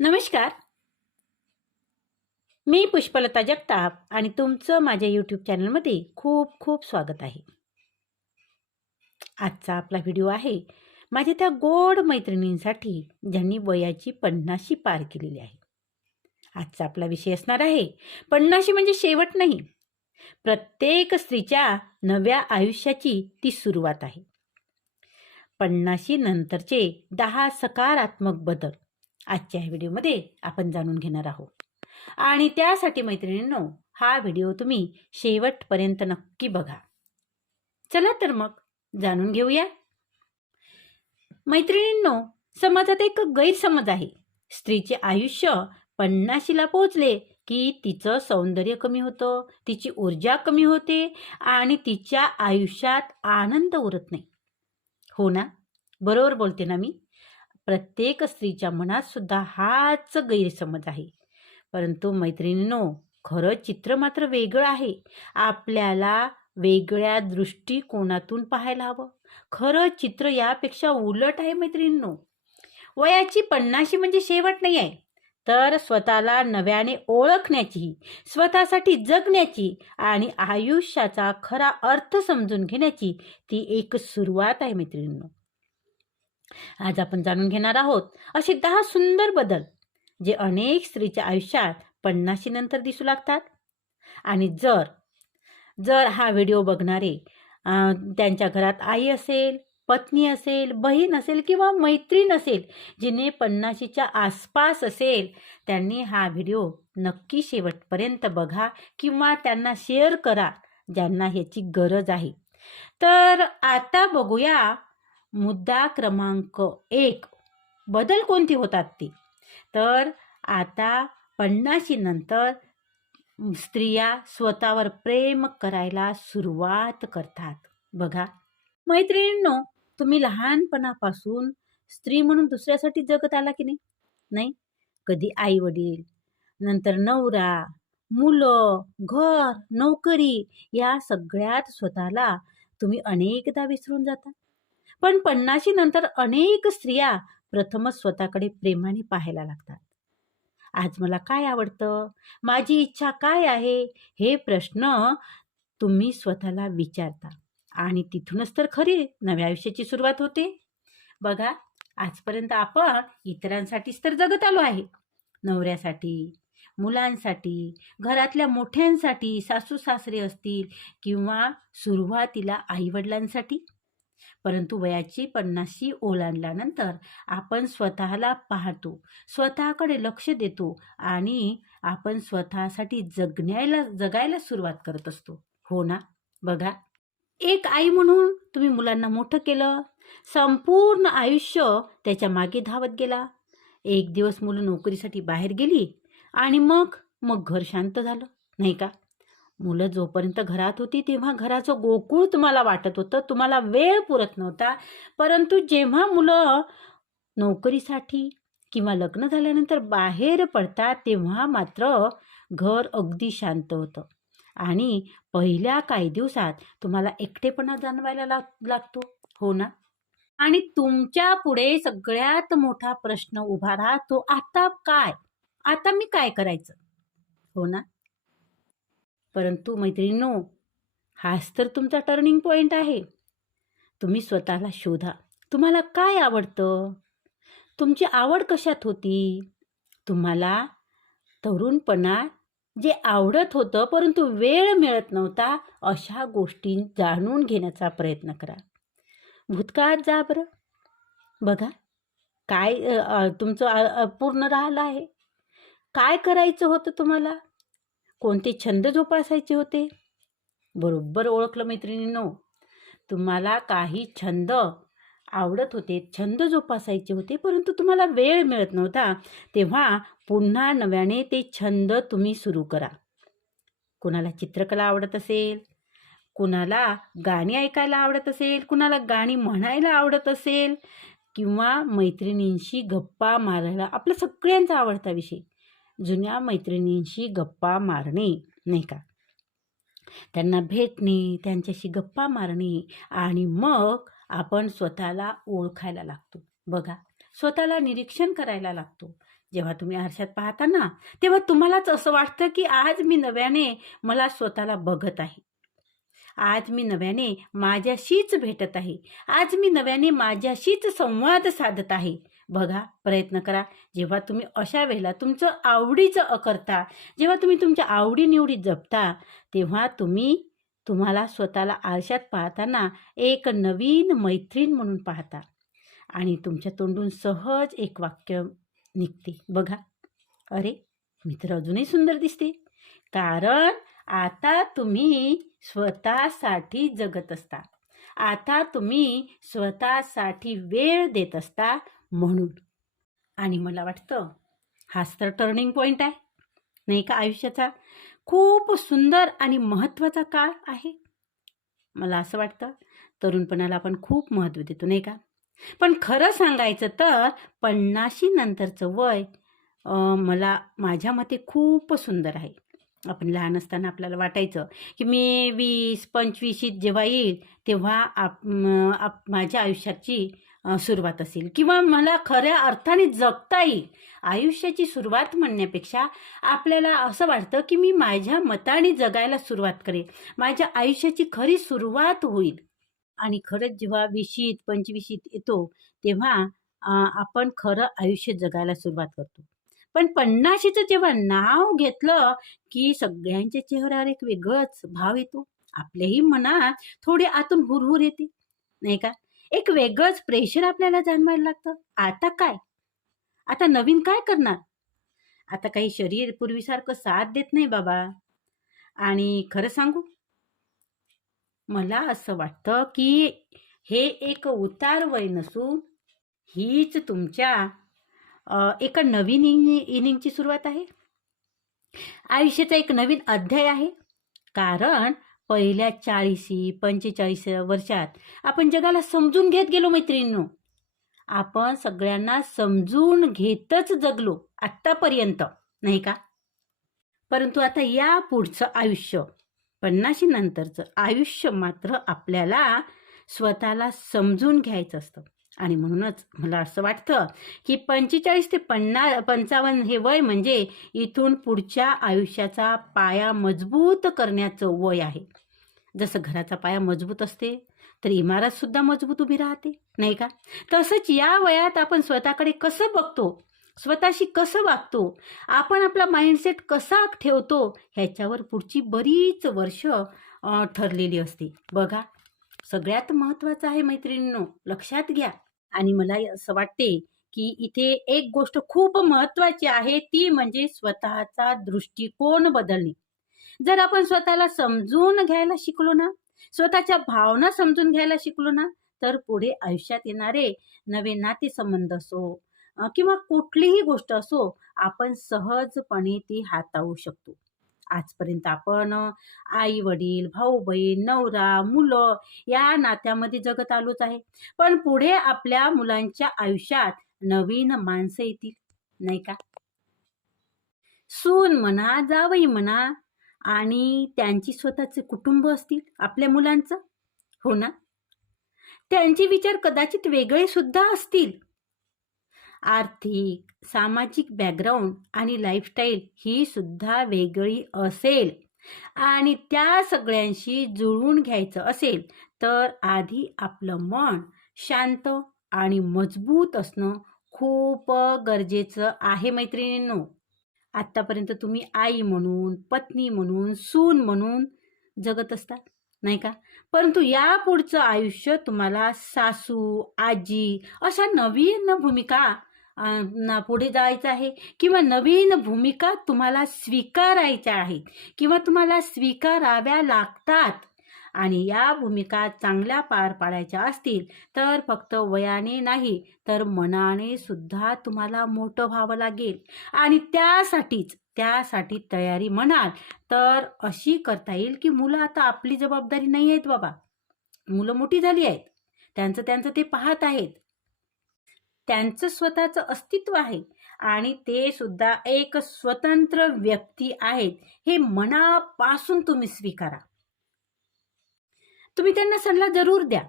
नमस्कार. मी पुष्पलता जगताप आणि तुमचं माझ्या यूट्यूब चॅनलमध्ये खूप खूप स्वागत आहे. आजचा आपला व्हिडिओ आहे माझ्या त्या गोड मैत्रिणींसाठी ज्यांनी वयाची 50शी पार केलेली आहे. आजचा आपला विषय असणार आहे 50शी म्हणजे शेवट नाही. प्रत्येक स्त्रीच्या नव्या आयुष्याची ती सुरुवात आहे. 50शी नंतरचे 10 सकारात्मक बदल आजच्या या व्हिडिओमध्ये आपण जाणून घेणार आहोत. आणि त्यासाठी मैत्रिणींनो, हा व्हिडिओ तुम्ही शेवटपर्यंत नक्की बघा. चला तर मग जाणून घेऊया. मैत्रिणींनो, समाजात एक गैरसमज आहे. स्त्रीचे आयुष्य 50शीला पोहोचले की तिचं सौंदर्य कमी होतं, तिची ऊर्जा कमी होते आणि तिच्या आयुष्यात आनंद उरत नाही. हो ना? बरोबर बोलते ना मी? प्रत्येक स्त्रीच्या मनात सुद्धा हाच गैरसमज आहे. परंतु मैत्रिणींनो, खरं चित्र मात्र वेगळं आहे. आपल्याला वेगळ्या दृष्टिकोनातून पाहायला हवं. खरं चित्र यापेक्षा उलट आहे मैत्रिणींनो. वयाची 50शी म्हणजे शेवट नाही आहे, तर स्वतःला नव्याने ओळखण्याची, स्वतःसाठी जगण्याची आणि आयुष्याचा खरा अर्थ समजून घेण्याची ती एक सुरुवात आहे मैत्रिणींनो. आज आपण जाणून घेणार आहोत असे 10 सुंदर बदल जे अनेक स्त्रीच्या आयुष्यात 50शी नंतर दिसू लागतात. आणि जर जर हा व्हिडिओ बघणारे त्यांच्या घरात आई असेल, पत्नी असेल, बहीण असेल किंवा मैत्रीण असेल, जिने 50शीच्या आसपास असेल, त्यांनी हा व्हिडिओ नक्की शेवटपर्यंत बघा किंवा त्यांना शेअर करा ज्यांना ह्याची गरज आहे. तर आता बघूया मुद्दा क्रमांक 1, बदल कोणते होतात ते. तर आता 50शी नंतर स्त्रिया स्वतःवर प्रेम करायला सुरुवात करतात. बघा मैत्रिणींनो, तुम्ही लहानपणापासून स्त्री म्हणून दुसऱ्यासाठी जगत आला की नाही? नाही? कधी आई वडील, नंतर नवरा, मुलं, घर, नोकरी या सगळ्यात स्वतःला तुम्ही अनेकदा विसरून जाता. पण 50शी नंतर अनेक स्त्रिया प्रथमच स्वतःकडे प्रेमाने पाहायला लागतात. आज मला काय आवडतं? माझी इच्छा काय आहे? हे प्रश्न तुम्ही स्वतःला विचारता आणि तिथूनच तर खरी नव्या आयुष्याची सुरुवात होते. बघा, आजपर्यंत आपण इतरांसाठीच तर जगत आलो आहे. नवऱ्यासाठी, मुलांसाठी, घरातल्या मोठ्यांसाठी, सासू-सासरे असतील किंवा सुरुवातीला आई-वडिलांसाठी. परंतु वयाची 50शी ओलांडल्यानंतर आपण स्वतःला पाहतो, स्वतःकडे लक्ष देतो आणि आपण स्वतःसाठी जगायला सुरुवात करत असतो. हो ना? बघा, एक आई म्हणून तुम्ही मुलांना मोठं केलं, संपूर्ण आयुष्य त्याच्या मागे धावत गेला. एक दिवस मुलं नोकरीसाठी बाहेर गेली आणि मग घर शांत झालं, नाही का? मुलं जोपर्यंत घरात होती तेव्हा घराचं गोकुळ तुम्हाला वाटत होतं, तुम्हाला वेळ पुरत नव्हता. परंतु जेव्हा मुलं नोकरीसाठी किंवा लग्न झाल्यानंतर बाहेर पडतात तेव्हा मात्र घर अगदी शांत होतं आणि पहिल्या काही दिवसात तुम्हाला एकटेपणा जाणवायला लागतो. हो ना? आणि तुमच्या पुढे सगळ्यात मोठा प्रश्न उभा राहतो, आता काय? आता मी काय करायचं? हो ना? परंतु मैत्रिणींनो, हाच तर तुमचा टर्निंग पॉइंट आहे. तुम्ही स्वतःला शोधा. तुम्हाला काय आवडतं? तुमची आवड कशात होती? तुम्हाला तरुणपणात जे आवडत होतं परंतु वेळ मिळत नव्हता, अशा गोष्टी जाणून घेण्याचा प्रयत्न करा. भूतकाळात जा बरं. बघा, काय तुमचं अपूर्ण राहिलं आहे. काय करायचं होतं तुम्हाला? कोणते छंद जोपासायचे होते? बरोबर ओळखलं मैत्रिणींनो. तुम्हाला काही छंद आवडत होते, छंद जोपासायचे होते, परंतु तुम्हाला वेळ मिळत नव्हता. तेव्हा पुन्हा नव्याने ते छंद तुम्ही सुरू करा. कुणाला चित्रकला आवडत असेल, कुणाला गाणी ऐकायला आवडत असेल, कुणाला गाणी म्हणायला आवडत असेल किंवा मैत्रिणींशी गप्पा मारायला, आपला सगळ्यांचा आवडता विषय, जुन्या मैत्रिणींशी गप्पा मारणे, नाही का? त्यांना भेटणे, त्यांच्याशी गप्पा मारणे आणि मग आपण स्वतःला ओळखायला लागतो. बघा, स्वतःला निरीक्षण करायला लागतो. जेव्हा तुम्ही आरशात पाहता ना, तेव्हा तुम्हालाच असं वाटतं की आज मी नव्याने मला स्वतःला बघत आहे. आज मी नव्याने माझ्याशीच भेटत आहे. आज मी नव्याने माझ्याशीच संवाद साधत आहे. बघा, प्रयत्न करा. जेव्हा तुम्ही अशा वेळेला तुमचं आवडीचं करता, जेव्हा तुम्ही तुमच्या आवडी-निवडी जपता, तेव्हा तुम्हाला स्वतःला आरशात पाहताना एक नवीन मैत्रीण म्हणून पाहता आणि तुमच्या तोंडून सहज एक वाक्य निघते. बघा, अरे, मी तर अजूनही सुंदर दिसते. कारण आता तुम्ही स्वतःसाठी जगत असता. आता तुम्ही स्वतःसाठी वेळ देत असता म्हणून. आणि मला वाटतं हाच तर टर्निंग पॉइंट आहे, नाही का, आयुष्याचा. खूप सुंदर आणि महत्त्वाचा काळ आहे. मला असं वाटतं तरुणपणाला आपण खूप महत्त्व देतो, नाही का. पण खरं सांगायचं तर 50 नंतरचं वय मला माझ्या मते खूप सुंदर आहे. आपण लहान असताना आपल्याला वाटायचं की मी 20-25 जेव्हा येईल तेव्हा माझ्या आयुष्याची सुरुवात असेल किंवा मला खऱ्या अर्थाने जगता येईल. आयुष्याची सुरुवात म्हणण्यापेक्षा आपल्याला असं वाटतं की मी माझ्या मताने जगायला सुरुवात करेन, माझ्या आयुष्याची खरी सुरुवात होईल. आणि खरंच जेव्हा 20-25 येतो तेव्हा आपण खरं आयुष्य जगायला सुरुवात करतो. पण 50चं जेव्हा नाव घेतलं की सगळ्यांच्या चेहऱ्यावर एक वेगळंच भाव येतो. आपल्याही मनात थोडी आतून हुरहुर येते, नाही का. एक वेगळंच प्रेशर आपल्याला जाणवायला लागतं. आता काय? आता नवीन काय करणार? आता काही शरीर पूर्वीसारखं साथ देत नाही बाबा. आणि खरं सांगू, मला असं वाटतं की हे एक उतार वय नसून हीच तुमच्या एका नवीन इनिंगची सुरुवात आहे. आयुष्याचा एक नवीन अध्याय आहे. कारण पहिल्या 40-45 वर्षात आपण जगाला समजून घेत गेलो मैत्रिणींनो. आपण सगळ्यांना समजून घेतच जगलो आत्तापर्यंत, नाही का. परंतु आता या पुढचं आयुष्य, 50 नंतरचं आयुष्य मात्र आपल्याला स्वतःला समजून घ्यायचं असतं. आणि म्हणूनच मला असं वाटतं की 45 ते 55 हे वय म्हणजे इथून पुढच्या आयुष्याचा पाया मजबूत करण्याचं वय आहे. जसं घराचा पाया मजबूत असते तर इमारत सुद्धा मजबूत उभी राहते, नाही का. तसंच या वयात आपण स्वतःकडे कसं बघतो, स्वतःशी कसं वागतो, आपण आपला माइंडसेट कसा ठेवतो, ह्याच्यावर पुढची बरीच वर्ष ठरलेली असते. बघा, सगळ्यात महत्त्वाचं आहे मैत्रिणींनो, लक्षात घ्या. आणि मला असं वाटते की इथे एक गोष्ट खूप महत्त्वाची आहे, ती म्हणजे स्वतःचा दृष्टिकोन बदलणे. जर आपण स्वतःला समजून घ्यायला शिकलो ना, स्वतःच्या भावना समजून घ्यायला शिकलो ना, तर पुढे आयुष्यात येणारे नवे नातेसंबंध असो किंवा कुठलीही गोष्ट असो, आपण सहजपणे ती हाताळू शकतो. आजपर्यंत आपण आई-वडील, भाऊ-बहीण, नवरा, मुलं या नात्यामध्ये जगत आलोच आहे. पण पुढे आपल्या मुलांच्या आयुष्यात नवीन माणसं येतील, नाही का. सून म्हणा, जावई म्हणा आणि त्यांची स्वतःचे कुटुंब असतील आपल्या मुलांचं, हो ना. त्यांचे विचार कदाचित वेगळे सुद्धा असतील. आर्थिक, सामाजिक बॅकग्राऊंड आणि लाईफस्टाईल ही सुद्धा वेगळी असेल. आणि त्या सगळ्यांशी जुळवून घ्यायचं असेल तर आधी आपलं मन शांत आणि मजबूत असणं खूप गरजेचं आहे मैत्रिणींनो. आत्तापर्यंत तुम्ही आई म्हणून, पत्नी म्हणून, सून म्हणून जगत असता, नाही का. परंतु या पुढचं आयुष्य तुम्हाला सासू, आजी अशा नवीन भूमिका ना पुढे जायचं आहे किंवा नवीन भूमिका तुम्हाला स्वीकारायच्या आहेत किंवा तुम्हाला स्वीकाराव्या लागतात. आणि या भूमिका चांगल्या पार पाडायच्या असतील तर फक्त वयाने नाही तर मनाने सुद्धा तुम्हाला मोठं व्हावं लागेल. आणि त्यासाठी तयारी म्हणाल तर अशी करता येईल की मुलं आता आपली जबाबदारी नाही आहेत बाबा. मुलं मोठी झाली आहेत, त्यांचं ते पाहत आहेत, त्यांचं स्वतःचं अस्तित्व आहे आणि ते सुद्धा एक स्वतंत्र व्यक्ती आहेत, हे मनापासून तुम्ही स्वीकारा. तुम्ही त्यांना सल्ला जरूर द्या,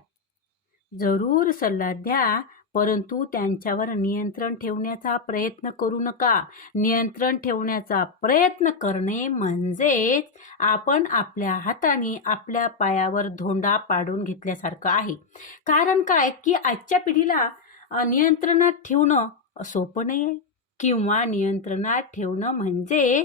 जरूर सल्ला द्या. परंतु त्यांच्यावर नियंत्रण ठेवण्याचा प्रयत्न करू नका. नियंत्रण ठेवण्याचा प्रयत्न करणे म्हणजेच आपण आपल्या हाताने आपल्या पायावर धोंडा पाडून घेतल्यासारखं आहे. कारण काय की आजच्या पिढीला नियंत्रणात ठेवणं सोपं नाही आहे किंवा नियंत्रणात ठेवणं म्हणजे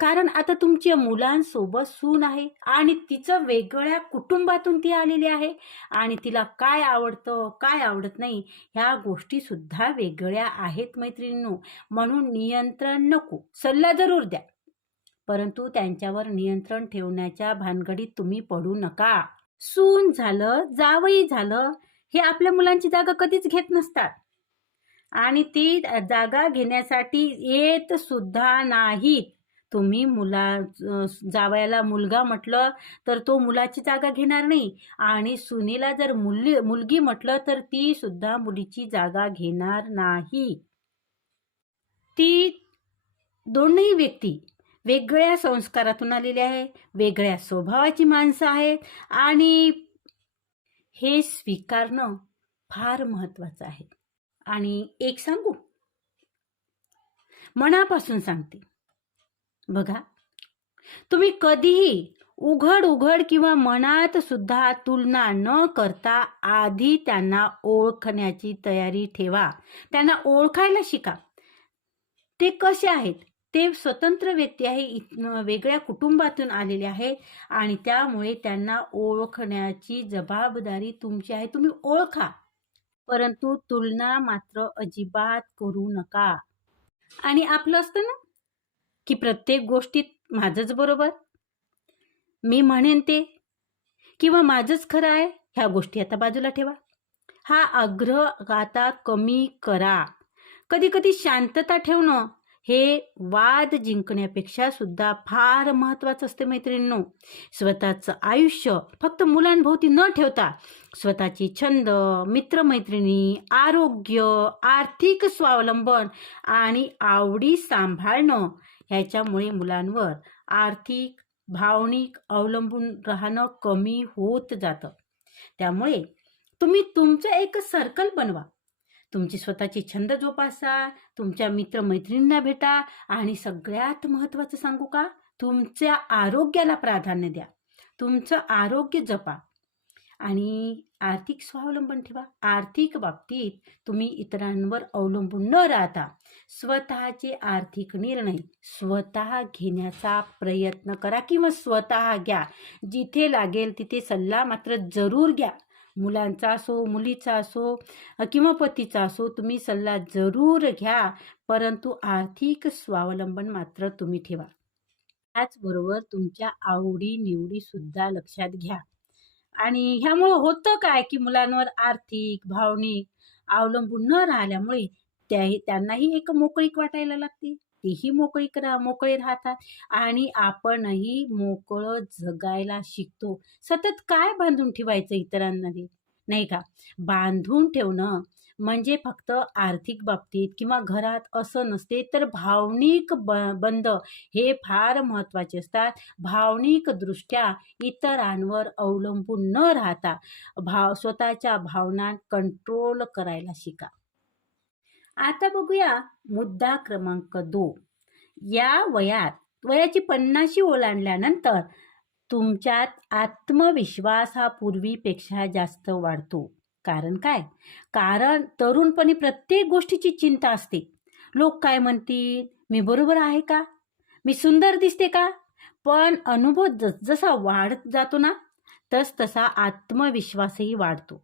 कारण आता तुमच्या मुलांसोबत सून आहे आणि तिचं वेगळ्या कुटुंबातून ती आलेली आहे आणि तिला काय आवडतं काय आवडत नाही ह्या गोष्टी सुद्धा वेगळ्या आहेत मैत्रिणींनो. म्हणून नियंत्रण नको, सल्ला जरूर द्या, परंतु त्यांच्यावर नियंत्रण ठेवण्याच्या भानगडीत तुम्ही पडू नका. सून झालं जावई झालं हे आपल्या मुलांची जागा कधीच घेत नसतात आणि ती जागा घेण्यासाठी येत सुद्धा नाहीत. तुम्ही जावयाला मुलगा म्हटलं तर तो मुलाची जागा घेणार नाही आणि सुनेला जर मुलगी म्हटलं तर ती सुद्धा मुलीची जागा घेणार नाही. ती दोन्ही व्यक्ती वेगळ्या संस्कारातून आलेली आहे, वेगळ्या स्वभावाची माणसं आहेत आणि हे स्वीकारणं फार महत्वाचं आहे. आणि एक सांगू, मनापासून सांगते बघा, तुम्ही कधीही उघड किंवा मनात सुद्धा तुलना न करता आधी त्यांना ओळखण्याची तयारी ठेवा. त्यांना ओळखायला शिका. ते कसे आहेत, ते स्वतंत्र व्यक्ती आहे, वेगळ्या कुटुंबातून आलेले आहेत आणि त्यामुळे त्यांना ओळखण्याची जबाबदारी तुमची आहे. तुम्ही ओळखा, परंतु तुलना मात्र अजिबात करू नका. आणि आपलं असतं ना की प्रत्येक गोष्टीत माझंच बरोबर, मी म्हणेन ते किंवा माझंच खरं आहे, ह्या गोष्टी आता बाजूला ठेवा. हा आग्रह आता कमी करा. कधी कधी शांतता ठेवणं हे वाद जिंकण्यापेक्षा सुद्धा फार महत्वाचं असते मैत्रिणींनो. स्वतःचं आयुष्य फक्त मुलांभोवती न ठेवता स्वतःची छंद, मित्रमैत्रिणी, आरोग्य, आर्थिक स्वावलंबन आणि आवडी सांभाळणं ह्याच्यामुळे मुलांवर आर्थिक भावनिक अवलंबून राहणं कमी होत जातं. त्यामुळे तुम्ही तुमचं एक सर्कल बनवा. तुमची स्वतःची छंद जोपासा, तुमच्या मित्रमैत्रिणींना भेटा आणि सगळ्यात महत्त्वाचं सांगू का, तुमच्या आरोग्याला प्राधान्य द्या. तुमचं आरोग्य जपा आणि आर्थिक स्वावलंबन ठेवा. आर्थिक बाबतीत तुम्ही इतरांवर अवलंबून न राहता स्वतःचे आर्थिक निर्णय स्वतः घेण्याचा प्रयत्न करा किंवा स्वतः घ्या. जिथे लागेल तिथे सल्ला मात्र जरूर घ्या. मुलांचा असो, मुलीचा असो किंवा पतीचा असो, तुम्ही सल्ला जरूर घ्या, परंतु आर्थिक स्वावलंबन मात्र तुम्ही ठेवा. त्याचबरोबर तुमच्या आवडी निवडी सुद्धा लक्षात घ्या. आणि ह्यामुळे होतं काय की मुलांवर आर्थिक भावनिक अवलंबून न राहिल्यामुळे त्यांनाही एक मोकळीक वाटायला लागते. तेही मोकळे राहतात आणि आपणही मोकळं जगायला शिकतो. सतत काय बांधून ठेवायचं इतरांमध्ये, नाही का? बांधून ठेवणं म्हणजे फक्त आर्थिक बाबतीत किंवा घरात असं नसते, तर भावनिक बंध हे फार महत्त्वाचे असतात. भावनिक दृष्ट्या इतरांवर अवलंबून न राहता स्वतःच्या भावना कंट्रोल करायला शिका. आता बघूया मुद्दा क्रमांक 2. या वयाची 50 ओलांडल्यानंतर तुमच्यात आत्मविश्वास हा पूर्वीपेक्षा जास्त वाढतो. कारण काय? कारण तरुणपणी प्रत्येक गोष्टीची चिंता असते. लोक काय म्हणतील, मी बरोबर आहे का, मी सुंदर दिसते का? पण अनुभव जसा वाढत जातो ना तसा आत्मविश्वासही वाढतो.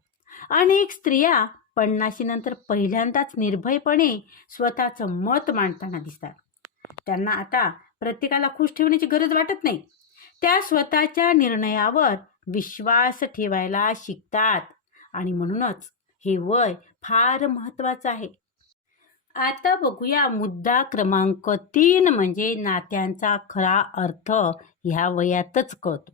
अनेक स्त्रिया 50 नंतर पहिल्यांदाच निर्भयपणे स्वतःचं मत मांडताना दिसतात. त्यांना आता प्रत्येकाला खुश ठेवण्याची गरज वाटत नाही. त्या स्वतःच्या निर्णयावर विश्वास ठेवायला शिकतात आणि म्हणूनच हे वय फार महत्वाचं आहे. आता बघूया मुद्दा क्रमांक 3 म्हणजे नात्यांचा खरा अर्थ ह्या वयातच कळतो.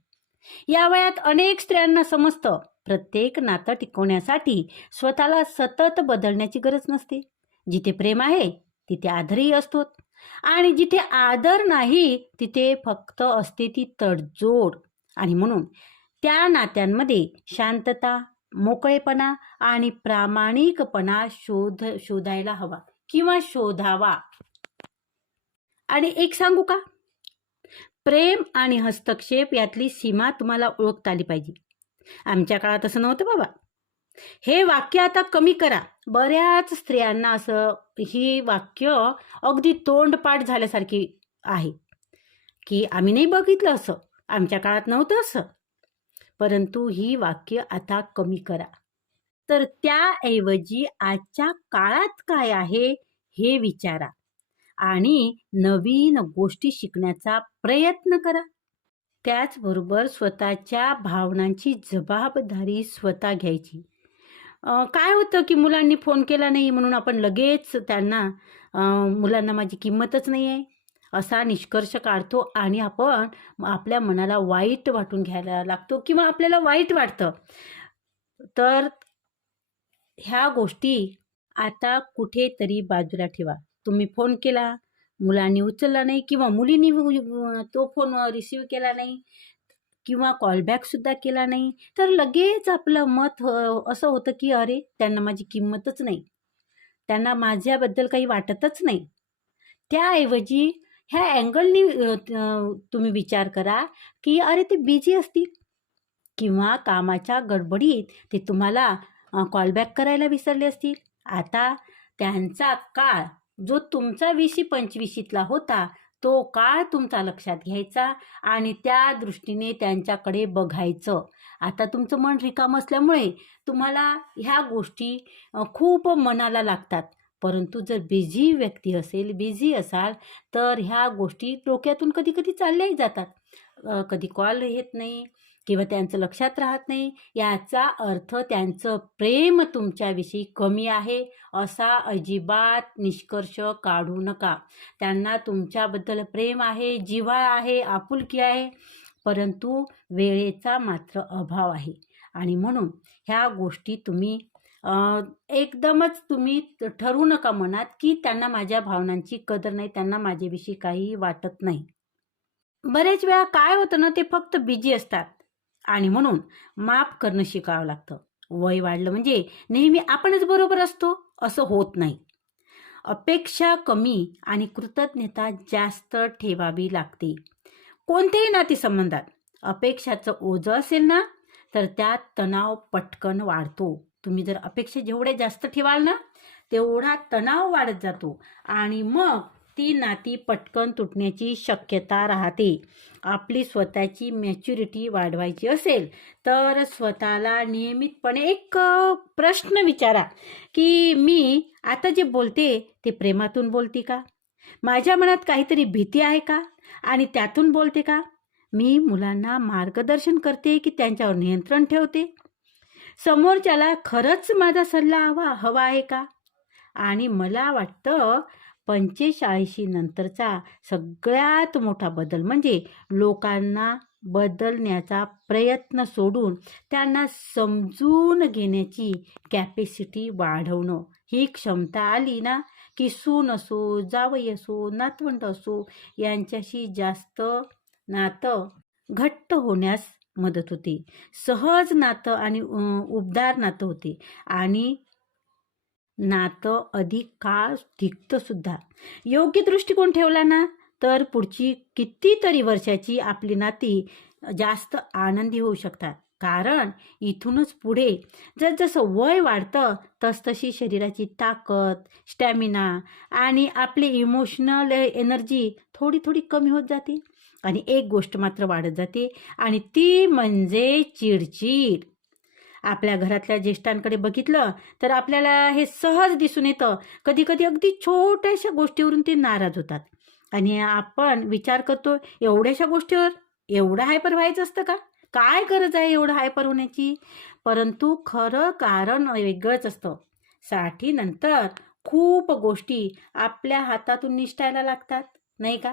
या वयात अनेक स्त्रियांना समजतं प्रत्येक नातं टिकवण्यासाठी स्वतःला सतत बदलण्याची गरज नसते. जिथे प्रेम आहे तिथे आदरही असतो आणि जिथे आदर नाही तिथे फक्त असते ती तडजोड. आणि म्हणून त्या नात्यांमध्ये शांतता, मोकळेपणा आणि प्रामाणिकपणा शोधायला हवा किंवा शोधावा. आणि एक सांगू का, प्रेम आणि हस्तक्षेप यातली सीमा तुम्हाला ओळखता आली पाहिजे. आमच्या काळात असं नव्हतं बाबा. हे वाक्य आता कमी करा. बऱ्याच स्त्रियांना असं ही वाक्य अगदी तोंडपाठ झाल्यासारखी आहे की आम्ही नाही बघितलं असं, आमच्या काळात नव्हतं असं. परंतु ही वाक्य आता कमी करा. तर त्याऐवजी आजच्या काळात काय आहे हे विचारा आणि नवीन गोष्टी शिकण्याचा प्रयत्न करा. त्याचबरोबर स्वतःच्या भावनांची जबाबदारी स्वतः घ्यायची. काय होतं की मुलांनी फोन केला नाही म्हणून आपण लगेच त्यांना मुलांना माझी किंमतच नाही आहे असा निष्कर्ष काढतो आणि आपण आपल्या मनाला वाईट वाटून घ्यायला लागतो किंवा आपल्याला वाईट वाटतं. तर ह्या गोष्टी आता कुठेतरी बाजूला ठेवा. तुम्ही फोन केला, मुलांनी उचलला नाही किंवा मुलींनी तो फोन रिसीव केला नाही किंवा कॉलबॅकसुद्धा केला नाही, तर लगेच आपलं मत असं होतं की अरे त्यांना माझी किंमतच नाही, त्यांना माझ्याबद्दल काही वाटतच नाही. त्याऐवजी ह्या अँगलनी तुम्ही विचार करा की अरे ते बिझी असतील किंवा कामाच्या गडबडीत ते तुम्हाला कॉलबॅक करायला विसरले असतील. आता त्यांचा काळ जो तुमचा 20-25ला होता तो काळ तुमचा लक्षात घ्यायचा आणि त्या दृष्टीने त्यांच्याकडे बघायचं. आता तुमचं मन रिकामं असल्यामुळे तुम्हाला ह्या गोष्टी खूप मनाला लागतात. परंतु जर बिझी व्यक्ती असेल, बिझी असाल तर ह्या गोष्टी डोक्यातून कधी कधी चालल्याही जातात. कधी कॉल येत नाही किंवा त्यांचं लक्षात राहत नाही. याचा अर्थ त्यांचं प्रेम तुमच्याविषयी कमी आहे असा अजिबात निष्कर्ष काढू नका. त्यांना तुमच्याबद्दल प्रेम आहे, जिव्हाळा आहे, आपुलकी आहे, परंतु वेळेचा मात्र अभाव आहे. आणि म्हणून ह्या गोष्टी तुम्ही एकदमच तुम्ही ठरवू नका मनात की त्यांना माझ्या भावनांची कदर नाही, त्यांना माझ्याविषयी काही वाटत नाही. बरेच वेळा काय होतं ना, ते फक्त बिझी असतात आणि म्हणून माफ करणं शिकावं लागतं. वय वाढलं म्हणजे नेहमी आपणच बरोबर असतो असं होत नाही. अपेक्षा कमी आणि कृतज्ञता जास्त ठेवावी लागते. कोणत्याही नातेसंबंधात अपेक्षाचं ओझं असेल ना तर त्यात तणाव पटकन वाढतो. तुम्ही जर अपेक्षा जेवढे जास्त ठेवाल ना तेवढा तणाव वाढत जातो आणि मग ती नाती पटकन तुटण्याची शक्यता राहते. आपली स्वतःची मॅच्युरिटी वाढवायची असेल तर स्वतःला नियमितपणे एक प्रश्न विचारा की मी आता जे बोलते ते प्रेमातून बोलते का, माझ्या मनात काहीतरी भीती आहे का आणि त्यातून बोलते का, मी मुलांना मार्गदर्शन करते की त्यांच्यावर नियंत्रण ठेवते, समोरच्याला खरंच माझा सल्ला हवा आहे का. आणि मला वाटतं 45 नंतरचा सगळ्यात मोठा बदल म्हणजे लोकांना बदलण्याचा प्रयत्न सोडून त्यांना समजून घेण्याची कॅपॅसिटी वाढवणं. ही क्षमता आली ना की सून असो, जावई असो, नातवंड असो यांच्याशी जास्त नातं घट्ट होण्यास मदत होते. सहज नातं आणि उबदार नातं होते आणि नातं अधिक काळ टिकतं सुद्धा. योग्य दृष्टिकोन ठेवला ना तर पुढची कितीतरी वर्षाची आपली नाती जास्त आनंदी होऊ शकतात. कारण इथूनच पुढे जसजसं वय वाढतं तसतशी शरीराची ताकद, स्टॅमिना आणि आपली इमोशनल एनर्जी थोडी थोडी कमी होत जाते आणि एक गोष्ट मात्र वाढत जाते आणि ती म्हणजे चिडचिड. आपल्या घरातल्या ज्येष्ठांकडे बघितलं तर आपल्याला हे सहज दिसून येतं. कधी कधी अगदी छोट्याशा गोष्टीवरून ते नाराज होतात आणि आपण विचार करतो एवढ्याशा गोष्टीवर एवढं हायपर व्हायचं असतं का, काय गरज आहे एवढं हायपर होण्याची. परंतु खरं कारण वेगळंच असतं. 60 नंतर खूप गोष्टी आपल्या हातातून निसटायला लागतात नाही का.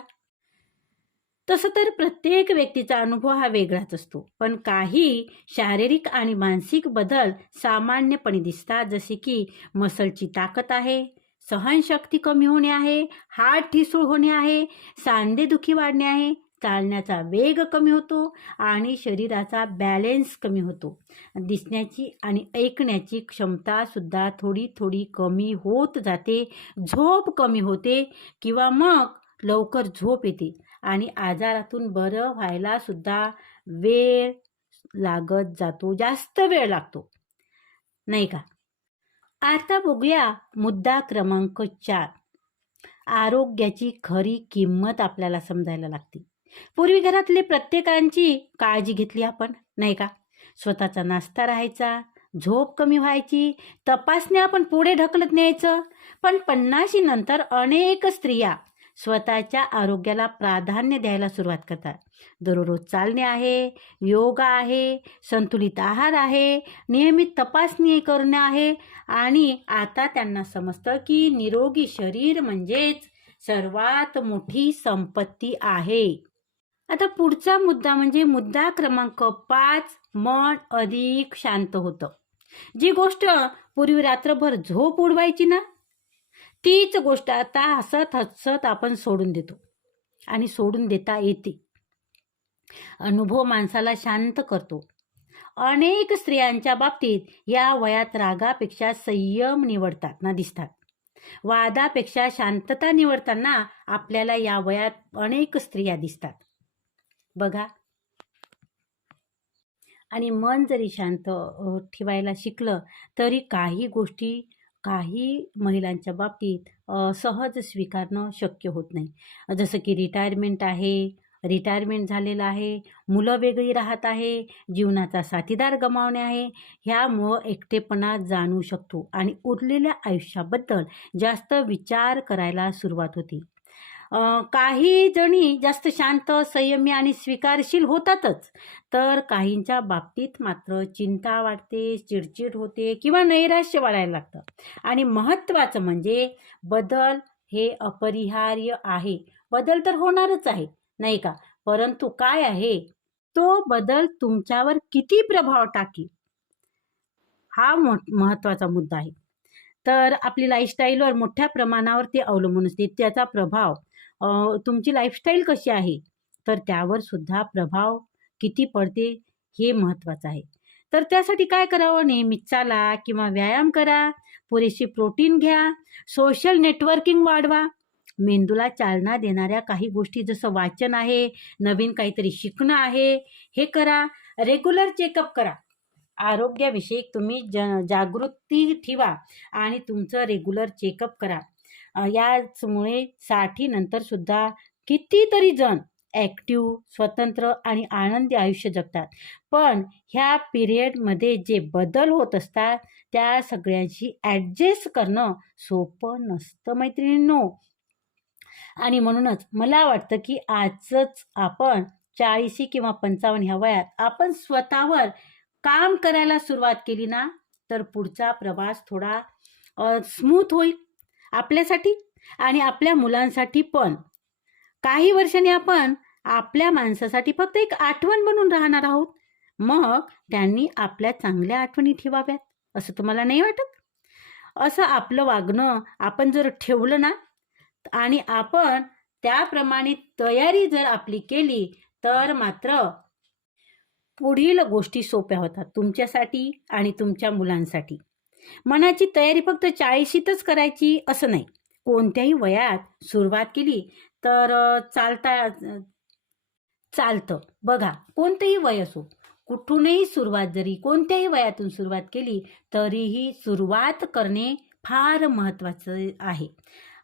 तसं तर प्रत्येक व्यक्तीचा अनुभव हा वेगळाच असतो, पण काही शारीरिक आणि मानसिक बदल सामान्यपणे दिसतात. जसे की मसलची ताकद आहे, सहनशक्ती कमी होणे आहे, हात ठिसूळ होणे आहे, सांधेदुखी वाढणे आहे चालण्याचा वेग कमी होतो आणि शरीराचा बॅलेन्स कमी होतो. दिसण्याची आणि ऐकण्याची क्षमता सुद्धा थोडी थोडी कमी होत जाते. झोप कमी होते किंवा मग लवकर झोप येते आणि आजारातून बरं व्हायला सुद्धा वेळ लागत जातो, जास्त वेळ लागतो, नाही का? आता बघूया मुद्दा क्रमांक 4. आरोग्याची खरी किंमत आपल्याला समजायला लागते. पूर्वी घरातले प्रत्येकांची काळजी घेतली आपण, नाही का? स्वतःचा नाश्ता राहायचा, झोप कमी व्हायची, तपासण्या आपण पुढे ढकलत न्यायचं. पण 50 नंतर अनेक स्त्रिया स्वतःच्या आरोग्याला प्राधान्य द्यायला सुरुवात करतात. दररोज चालणे आहे, योगा आहे, संतुलित आहार आहे, नियमित तपासणी करणे आहे आणि आता त्यांना समजतं की निरोगी शरीर म्हणजेच सर्वात मोठी संपत्ती आहे. आता पुढचा मुद्दा म्हणजे मुद्दा क्रमांक 5. मन अधिक शांत होतं. जी गोष्ट पूर्वी रात्रभर झोप उडवायची ना, तीच गोष्ट आता हसत हसत आपण सोडून देतो आणि सोडून देता येते. अनुभव माणसाला शांत करतो. अनेक स्त्रियांच्या बाबतीत या वयात रागापेक्षा संयम निवडताना दिसतात. वादापेक्षा शांतता निवडताना आपल्याला या वयात अनेक स्त्रिया दिसतात बघा. आणि मन जरी शांत ठेवायला शिकलं तरी काही गोष्टी काही महिलांच्या बाबतीत सहज स्वीकारणं शक्य होत नाही. जसं की रिटायरमेंट झालेलं आहे, मुलं वेगळी राहत आहे, जीवनाचा साथीदार गमावणे आहे. ह्यामुळं एकटेपणा जाणवू शकतो आणि उरलेल्या आयुष्याबद्दल जास्त विचार करायला सुरुवात होती. काही जणी जास्त शांत, संयमी आणि स्वीकारशील होतातच, तर काहींच्या बाबतीत मात्र चिंता वाटते, चिडचिड होते किंवा नैराश्य वाढायला लागतं. आणि महत्त्वाचं म्हणजे बदल हे अपरिहार्य आहे. बदल तर होणारच आहे, नाही का? परंतु काय आहे, तो बदल तुमच्यावर किती प्रभाव टाकेल हा महत्त्वाचा मुद्दा आहे. तर आपली लाईफस्टाईलवर मोठ्या प्रमाणावर ते अवलंबून असते. त्याचा प्रभाव तुमची लाईफस्टाईल कशी आहे तर त्यावर सुद्धा प्रभाव किती पडते हे महत्त्वाचं आहे. तर त्यासाठी काय करावं, नेहमी चाला किंवा व्यायाम करा, पुरेशी प्रोटीन घ्या, सोशल नेटवर्किंग वाढवा, मेंदूला चालना देणाऱ्या काही गोष्टी जसं वाचन आहे, नवीन काहीतरी शिकणं आहे, हे करा. रेग्युलर चेकअप करा. आरोग्याविषयी तुम्ही जागृती ठेवा आणि तुमचं रेग्युलर चेकअप करा. याचमुळे 60 नंतर सुद्धा कितीतरी जण ॲक्टिव्ह, स्वतंत्र आणि आनंदी आयुष्य जगतात. पण ह्या पिरियडमध्ये जे बदल होत असतात त्या सगळ्यांशी ॲडजस्ट करणं सोपं नसतं मैत्रिणींनो. आणि म्हणूनच मला वाटतं की आजच आपण 40 किंवा 55 ह्या वयात आपण स्वतःवर काम करायला सुरुवात केली ना तर पुढचा प्रवास थोडा स्मूथ होईल आपल्यासाठी आणि आपल्या मुलांसाठी पण. काही वर्षांनी आपण आपल्या माणसासाठी फक्त एक आठवण बनून राहणार आहोत. मग त्यांनी आपल्या चांगल्या आठवणी ठेवाव्यात असं तुम्हाला नाही वाटत? असं आपलं वागणं आपण जर ठेवलं ना आणि आपण त्याप्रमाणे तयारी जर आपली केली तर मात्र पुढील गोष्टी सोप्या होतात तुमच्यासाठी आणि तुमच्या मुलांसाठी. मनाची तयारी फक्त 40शीतच करायची असं नाही. कोणत्याही वयात सुरुवात केली तर चालतं बघा. कोणतंही वय असो, कुठूनही सुरुवात जरी कोणत्याही वयातून सुरुवात केली तरीही सुरुवात करणे फार महत्त्वाचं आहे.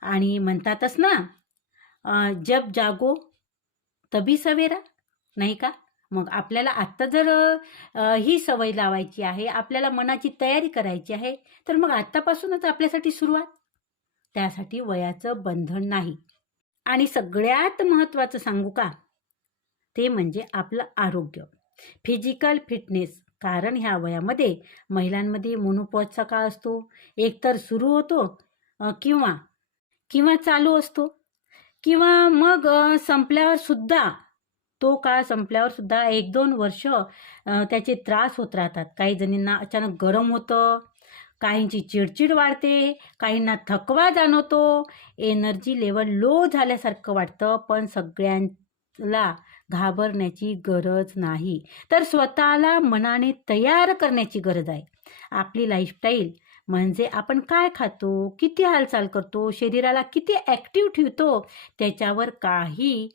आणि म्हणतातच ना, जब जागो तभी सवेरा, नाही का? मग आपल्याला आत्ता जर ही सवय लावायची आहे, आपल्याला मनाची तयारी करायची आहे, तर मग आत्तापासूनच आपल्यासाठी सुरुवात. त्यासाठी वयाचं बंधन नाही. आणि सगळ्यात महत्त्वाचं सांगू का, ते म्हणजे आपलं आरोग्य, फिजिकल फिटनेस. कारण ह्या वयामध्ये महिलांमध्ये मोनोपॉजचा काळ असतो. एकतर सुरू होतो किंवा चालू असतो किंवा मग संपल्यावर सुद्धा, तो काळ संपल्यावर सुद्धा 1-2 वर्ष त्याचे त्रास होत राहतात. काही जणींना अचानक गरम होतं, काहींची चिडचिड वाढते, काहींना थकवा जाणवतो, एनर्जी लेवल लो झाल्यासारखं वाटतं. पण ला घाबरण्याची गरज नाही, तर स्वतःला मनाने तयार करण्याची गरज आहे. आपली लाईफस्टाईल म्हणजे आपण काय खातो, किती हालचाल करतो, शरीराला किती ॲक्टिव्ह ठेवतो, त्याच्यावर काही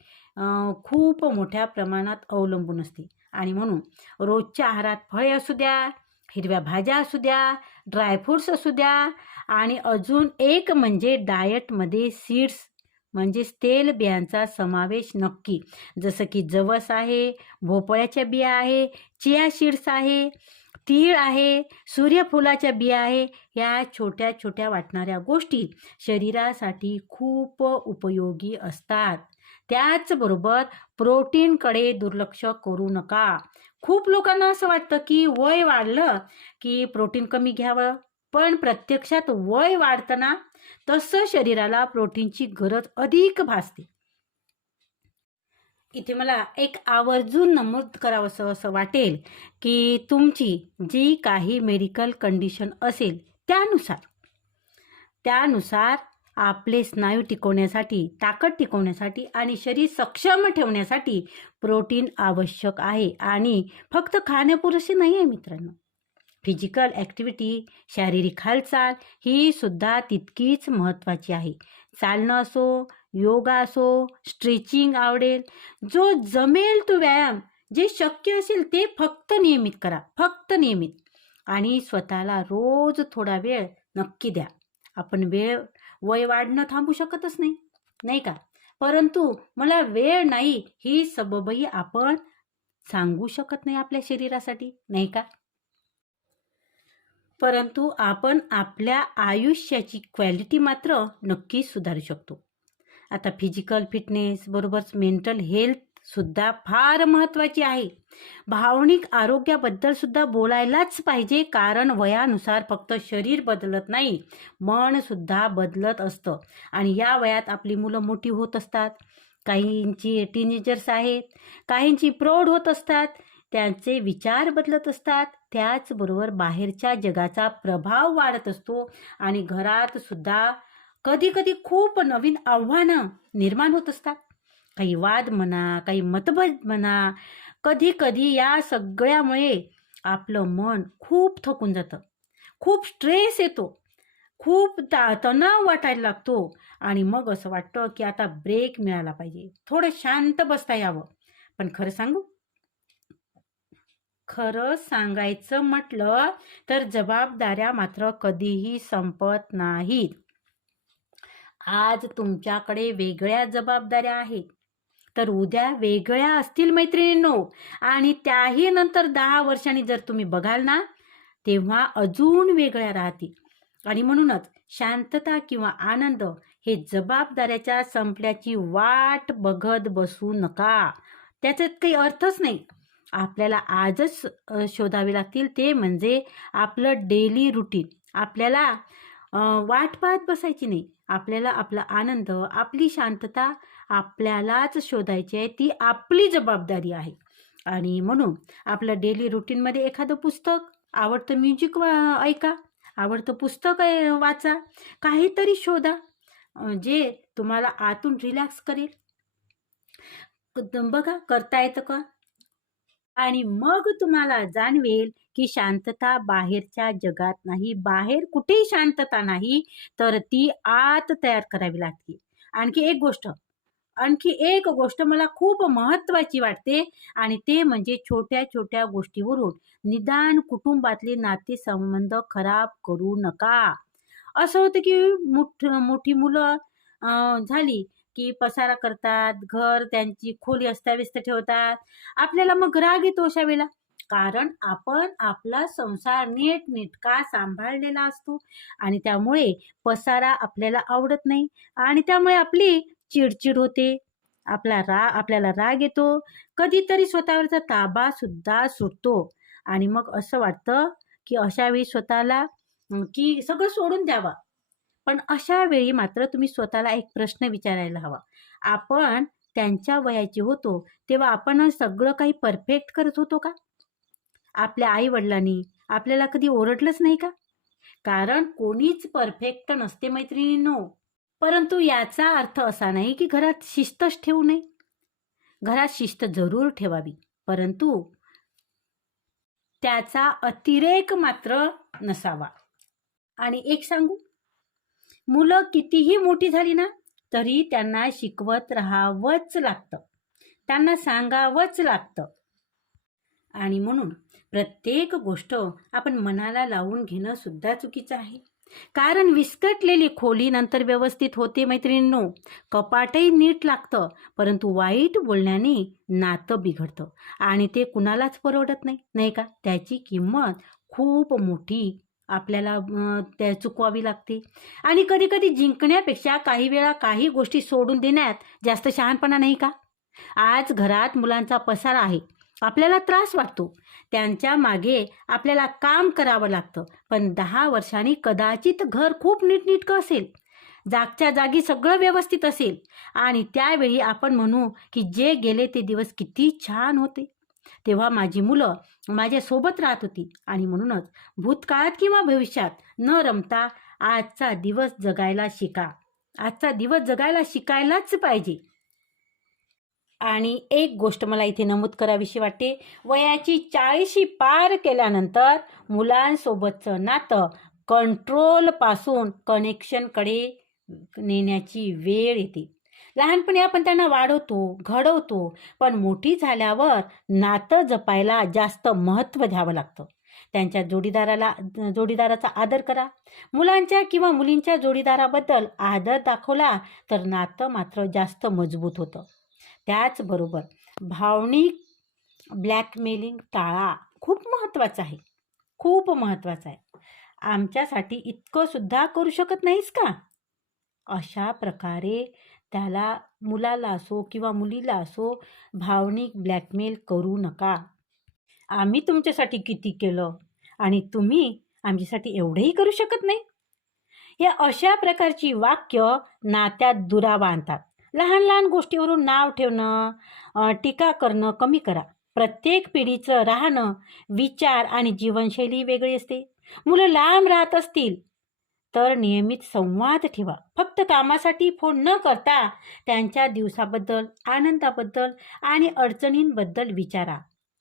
खूप मोठ्या प्रमाणात अवलंबून असते. आणि म्हणून रोजच्या आहारात फळे असू द्या, हिरव्या भाज्या असू द्या, ड्रायफ्रुट्स असू द्या, आणि अजून एक म्हणजे डाएटमध्ये सीड्स म्हणजे तेल बियांचा समावेश नक्की. जसं की जवस आहे, भोपळ्याच्या बिया आहे, चिया सीड्स आहे, तीळ आहे, सूर्यफुलाच्या बिया आहे. या छोट्या छोट्या वाटणाऱ्या गोष्टी शरीरासाठी खूप उपयोगी असतात. त्याचबरोबर प्रोटीनकडे दुर्लक्ष करू नका. खूप लोकांना असं वाटतं की वय वाढलं की प्रोटीन कमी घ्यावं, पण प्रत्यक्षात वय वाढताना तसं शरीराला प्रोटीनची गरज अधिक भासते. इथे मला एक आवर्जून नमूद करावंसं असं वाटेल की तुमची जी काही मेडिकल कंडिशन असेल त्यानुसार आपले स्नायू टिकवण्यासाठी, ताकद टिकवण्यासाठी आणि शरीर सक्षम ठेवण्यासाठी प्रोटीन आवश्यक आहे. आणि फक्त खाण्यापुरेसे नाही आहे मित्रांनो. फिजिकल ॲक्टिव्हिटी, शारीरिक हालचाल ही सुद्धा तितकीच महत्त्वाची आहे. चालणं असो, योगा असो, स्ट्रेचिंग आवडेल, जो जमेल तो व्यायाम, जे शक्य असेल ते फक्त नियमित करा, फक्त नियमित. आणि स्वतःला रोज थोडा वेळ नक्की द्या. आपण वय वाढणं थांबू शकतच नाही, नाही का? परंतु मला वेळ नाही ही सबबही आपण सांगू शकत नाही आपल्या शरीरासाठी, नाही का? परंतु आपण आपल्या आयुष्याची क्वालिटी मात्र नक्कीच सुधारू शकतो. आता फिजिकल फिटनेस बरोबरच मेंटल हेल्थ सुद्धा फार महत्त्वाची आहे. भावनिक आरोग्याबद्दल सुद्धा बोलायलाच पाहिजे, कारण वयानुसार फक्त शरीर बदलत नाही, मन सुद्धा बदलत असतं. आणि या वयात आपली मुलं मोठी होत असतात, काहींची टीनेजर्स आहेत, काहींची प्रौढ होत असतात, त्यांचे विचार बदलत असतात. त्याचबरोबर बाहेरच्या जगाचा प्रभाव वाढत असतो आणि घरात सुद्धा कधी कधी खूप नवीन आव्हानं निर्माण होत असतात. काही वाद म्हणा, काही मतभेद म्हणा. कधी कधी या सगळ्यामुळे आपलं मन खूप थकून जातं, खूप स्ट्रेस येतो, खूप तणाव वाटायला लागतो. आणि मग असं वाटतं की आता ब्रेक मिळाला पाहिजे, थोडं शांत बसता यावं. पण खरं सांगायचं म्हटलं तर जबाबदाऱ्या मात्र कधीही संपत नाहीत. आज तुमच्याकडे वेगळ्या जबाबदाऱ्या आहेत, तर उद्या वेगळ्या असतील मैत्रिणींनो. आणि त्याही नंतर 10 वर्षांनी जर तुम्ही बघाल ना, तेव्हा अजून वेगळ्या राहतील. आणि म्हणूनच शांतता किंवा आनंद हे जबाबदाऱ्याच्या संपल्याची वाट बघत बसू नका. त्याच्यात काही अर्थच नाही. आपल्याला आजच शोधावे लागतील, ते म्हणजे आपलं डेली रुटीन. आपल्याला वाट पाहत बसायची नाही. आपल्याला आपला आनंद, आपली शांतता आपल्यालाच शोधायची आहे. ती आपली जबाबदारी आहे. आणि म्हणून आपलं डेली रुटीनमध्ये एखादं पुस्तक, आवडतं म्युझिक ऐका, आवडतं पुस्तक वाचा, काहीतरी शोधा जे तुम्हाला आतून रिलॅक्स करेल. बघा करता येतं का? आणि मग तुम्हाला जाणवेल की शांतता बाहेरच्या जगात नाही, बाहेर कुठेही शांतता नाही, तर ती आत तयार करावी लागते. आणखी एक गोष्ट मला खूप महत्त्वाची वाटते, आणि ते म्हणजे छोट्या छोट्या गोष्टीवरून निदान कुटुंबातले नातेसंबंध खराब करू नका. असं होतं की मोठी मुलं झाली की पसारा करतात, घर त्यांची खोली अस्ताव्यस्त ठेवतात. आपल्याला मग राग येतो अशा वेळेला, कारण आपण आपला संसार नीटनेटका सांभाळलेला असतो. आणि त्यामुळे पसारा आपल्याला आवडत नाही, आणि त्यामुळे आपली चिडचिड होते, आपल्याला राग येतो, कधीतरी स्वतःवरचा ताबा सुद्धा सुटतो. आणि मग असं वाटतं की अशा वेळी स्वतःला की सगळं सोडून द्यावं. पण अशा वेळी मात्र तुम्ही स्वतःला एक प्रश्न विचारायला हवा. आपण त्यांच्या वयाचे होतो तेव्हा आपण सगळं काही परफेक्ट करत होतो का? आपल्या आई वडिलांनी आपल्याला कधी ओरडलंच नाही का? कारण कोणीच परफेक्ट नसते मैत्रिणींनो. परंतु याचा अर्थ असा नाही की घरात शिस्तच ठेवू नये. घरात शिस्त जरूर ठेवावी, परंतु त्याचा अतिरेक मात्र नसावा. आणि एक सांगू, मुलं कितीही मोठी झाली ना तरी त्यांना शिकवत राहावंच लागतं, त्यांना सांगावंच लागतं. आणि म्हणून प्रत्येक गोष्ट आपण मनाला लावून घेणं सुद्धा चुकीचं आहे. कारण विस्कटलेली खोली नंतर व्यवस्थित होते मैत्रिणींनो. कपाटही नीट लागतं, परंतु वाईट बोलण्याने नातं बिघडतं आणि ते कुणालाच परवडत नाही, नाही का? त्याची किंमत खूप मोठी आपल्याला त्या चुकवावी लागते. आणि कधी कधी जिंकण्यापेक्षा काही वेळा काही गोष्टी सोडून देण्यात जास्त शहाणपणा नाही का? आज घरात मुलांचा पसारा आहे, आपल्याला त्रास वाटतो, त्यांच्या मागे आपल्याला काम करावं लागतं. पण 10 वर्षांनी कदाचित घर खूप नीटनेटकं असेल, जागच्या जागी सगळं व्यवस्थित असेल आणि त्यावेळी आपण म्हणू की जे गेले ते दिवस किती छान होते, तेव्हा माझी मुलं माझ्यासोबत राहत होती. आणि म्हणूनच भूतकाळात किंवा भविष्यात न रमता आजचा दिवस जगायला शिका. आजचा दिवस जगायला शिकायलाच पाहिजे. आणि एक गोष्ट मला इथे नमूद करावीशी वाटते, वयाची 40शी पार केल्यानंतर मुलांसोबतचं नातं कंट्रोलपासून कनेक्शनकडे नेण्याची वेळ येते. लहानपणी आपण त्यांना वाढवतो, घडवतो, पण मोठी झाल्यावर नातं जपायला जास्त महत्त्व द्यावं लागतं. त्यांच्या जोडीदाराचा आदर करा. मुलांच्या किंवा मुलींच्या जोडीदाराबद्दल आदर दाखवला तर नातं मात्र जास्त मजबूत होतं. त्याचबरोबर भावनिक ब्लॅकमेलिंग टाळा. खूप महत्त्वाचं आहे, खूप महत्त्वाचं आहे. आमच्यासाठी इतकं सुद्धा करू शकत नाहीस का? अशा प्रकारे त्याला, मुलाला असो किंवा मुलीला असो, भावनिक ब्लॅकमेल करू नका. आम्ही तुमच्यासाठी किती केलं आणि तुम्ही आमच्यासाठी एवढंही करू शकत नाही. या अशा प्रकारची वाक्य नात्यात दुरावा आणतात. लहान लहान गोष्टीवरून नाव ठेवणं, टीका करणं कमी करा. प्रत्येक पिढीचं राहणं, विचार आणि जीवनशैली वेगळी असते. मुलं लांब राहत असतील तर नियमित संवाद ठेवा. फक्त कामासाठी फोन न करता त्यांच्या दिवसाबद्दल, आनंदाबद्दल आणि अडचणींबद्दल विचारा.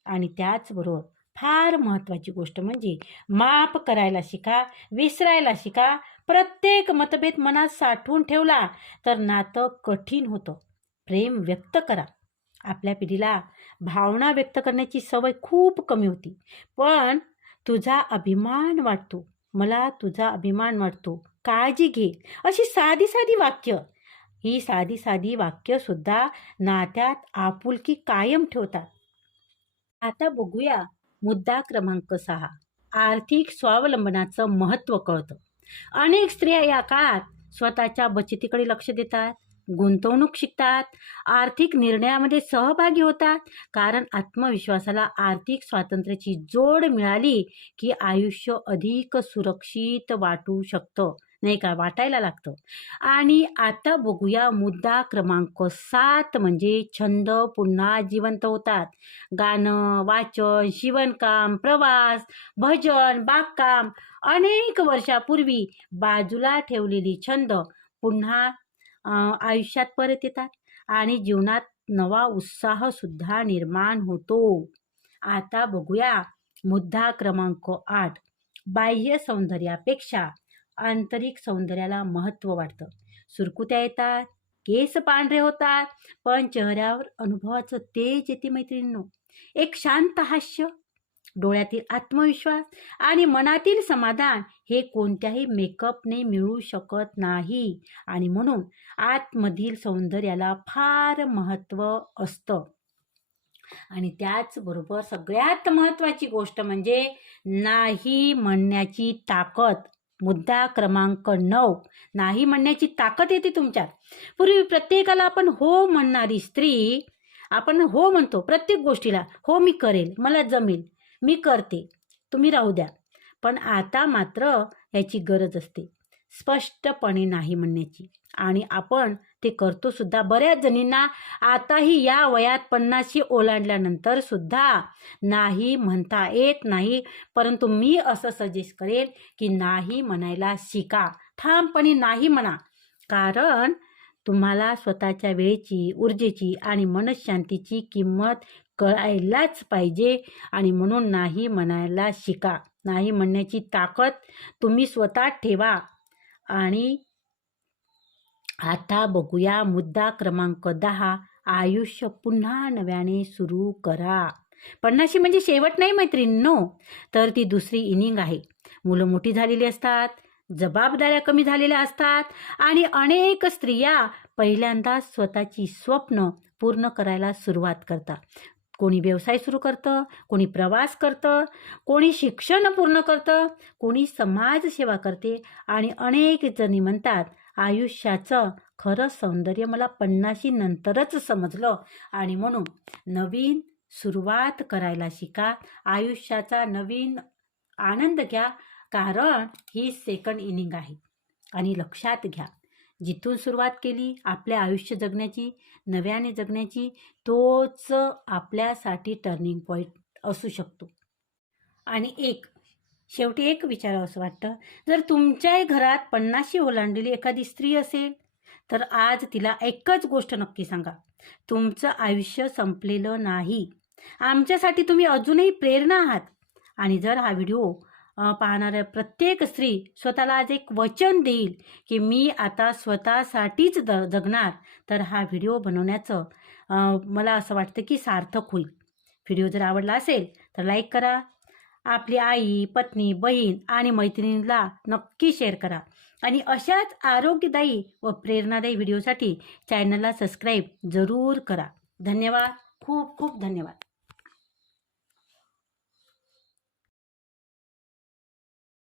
आणि त्याचबरोबर फार महत्त्वाची गोष्ट म्हणजे माफ करायला शिका, विसरायला शिका. प्रत्येक मतभेद मनात साठवून ठेवला तर नातं कठीण होतं. प्रेम व्यक्त करा. आपल्या पिढीला भावना व्यक्त करण्याची सवय खूप कमी होती. पण तुझा अभिमान वाटतो, मला तुझा अभिमान वाटतो, काळजी घे, अशी साधी साधी वाक्य, ही साधी साधी वाक्यसुद्धा नात्यात आपुलकी कायम ठेवतात. आता बघूया मुद्दा क्रमांक 6. आर्थिक स्वावलंबनाचं महत्त्व कळतं. अनेक स्त्रिया या काळात स्वतःच्या बचतीकडे लक्ष देतात, गुंतवणूक शिकतात, आर्थिक निर्णयामध्ये सहभागी होतात. कारण आत्मविश्वासाला आर्थिक स्वातंत्र्याची जोड मिळाली की आयुष्य अधिक सुरक्षित वाटू शकतं, नाही का? वाटायला लागतं. आणि आता बघूया मुद्दा क्रमांक 7 म्हणजे छंद पुन्हा जिवंत होतात. गाणं, वाचन, शिवणकाम, प्रवास, भजन, बागकाम, अनेक वर्षापूर्वी बाजूला ठेवलेली छंद पुन्हा आयुष्यात परत येतात आणि जीवनात नवा उत्साह सुद्धा निर्माण होतो. आता बघूया मुद्दा क्रमांक 8. बाह्य सौंदर्यापेक्षा आंतरिक सौंदर्याला महत्त्व वाटतं. सुरकुत्या येतात, केस पांढरे होतात, पण चेहऱ्यावर अनुभवाचं तेज येते मैत्रिणींनो. एक शांत हास्य, डोळ्यातील आत्मविश्वास आणि मनातील समाधान हे कोणत्याही मेकअपने मिळू शकत नाही. आणि म्हणून आतमधील सौंदर्याला फार महत्त्व असतं. आणि त्याचबरोबर सगळ्यात महत्त्वाची गोष्ट म्हणजे नाही म्हणण्याची ताकद. मुद्दा क्रमांक 9. नाही म्हणण्याची ताकद येते तुमच्यात. पूर्वी प्रत्येकाला आपण हो म्हणणारी स्त्री, आपण हो म्हणतो प्रत्येक गोष्टीला. हो मी करेल, मला जमेल, मी करते, तुम्ही राहू द्या. पण आता मात्र याची गरज असते स्पष्टपणे नाही म्हणण्याची. आणि आपण ते करतो सुद्धा. बऱ्याच जणींना आताही या वयात 50शी ओलांडल्यानंतर सुद्धा नाही म्हणता येत नाही. परंतु मी असं सजेस्ट करेल की नाही म्हणायला शिका. ठामपणे नाही म्हणा. कारण तुम्हाला स्वतःच्या वेळेची, ऊर्जेची आणि मनःशांतीची किंमत कळायलाच पाहिजे आणि म्हणून नाही म्हणायला शिका. नाही म्हणण्याची ताकद तुम्ही स्वतः ठेवा. आणि आता बघूया मुद्दा क्रमांक 10. आयुष्य पुन्हा नव्याने सुरू करा. 50शी म्हणजे शेवट नाही मैत्रिणींनो, तर ती दुसरी इनिंग आहे. मुलं मोठी झालेली असतात, जबाबदाऱ्या कमी झालेल्या असतात आणि अनेक स्त्रिया पहिल्यांदा स्वतःची स्वप्न पूर्ण करायला सुरुवात करतात. कोणी व्यवसाय सुरू करतं, कोणी प्रवास करतं, कोणी शिक्षण पूर्ण करतं, कोणी समाजसेवा करते आणि अनेक जणी म्हणतात आयुष्याचं खरं सौंदर्य मला 50शी नंतरच समजलं. आणि म्हणून नवीन सुरुवात करायला शिका. आयुष्याचा नवीन आनंद घ्या, कारण ही सेकंड इनिंग आहे. आणि लक्षात घ्या, जिथून सुरुवात केली आपले आयुष्य जगण्याची, नव्याने जगण्याची, तोच आपल्यासाठी टर्निंग पॉईंट असू शकतो. आणि शेवटी एक विचारावं असं वाटतं, जर तुमच्याही घरात 50शी ओलांडलेली एखादी स्त्री असेल तर आज तिला एकच गोष्ट नक्की सांगा, तुमचं आयुष्य संपलेलं नाही. आमच्यासाठी तुम्ही अजूनही प्रेरणा आहात. आणि जर हा व्हिडिओ पाहणाऱ्या प्रत्येक स्त्री स्वतःला आज एक वचन देईल की मी आता स्वतःसाठीच जगणार, तर हा व्हिडिओ बनवण्याचं मला असं वाटतं की सार्थक होईल. व्हिडिओ जर आवडला असेल तर लाईक करा, आपली आई, पत्नी, बहीण आणि मैत्रिणींना नक्की शेअर करा. आणि अशाच आरोग्यदायी व प्रेरणादायी व्हिडिओसाठी चॅनलला सबस्क्राईब जरूर करा. धन्यवाद. खूप खूप धन्यवाद.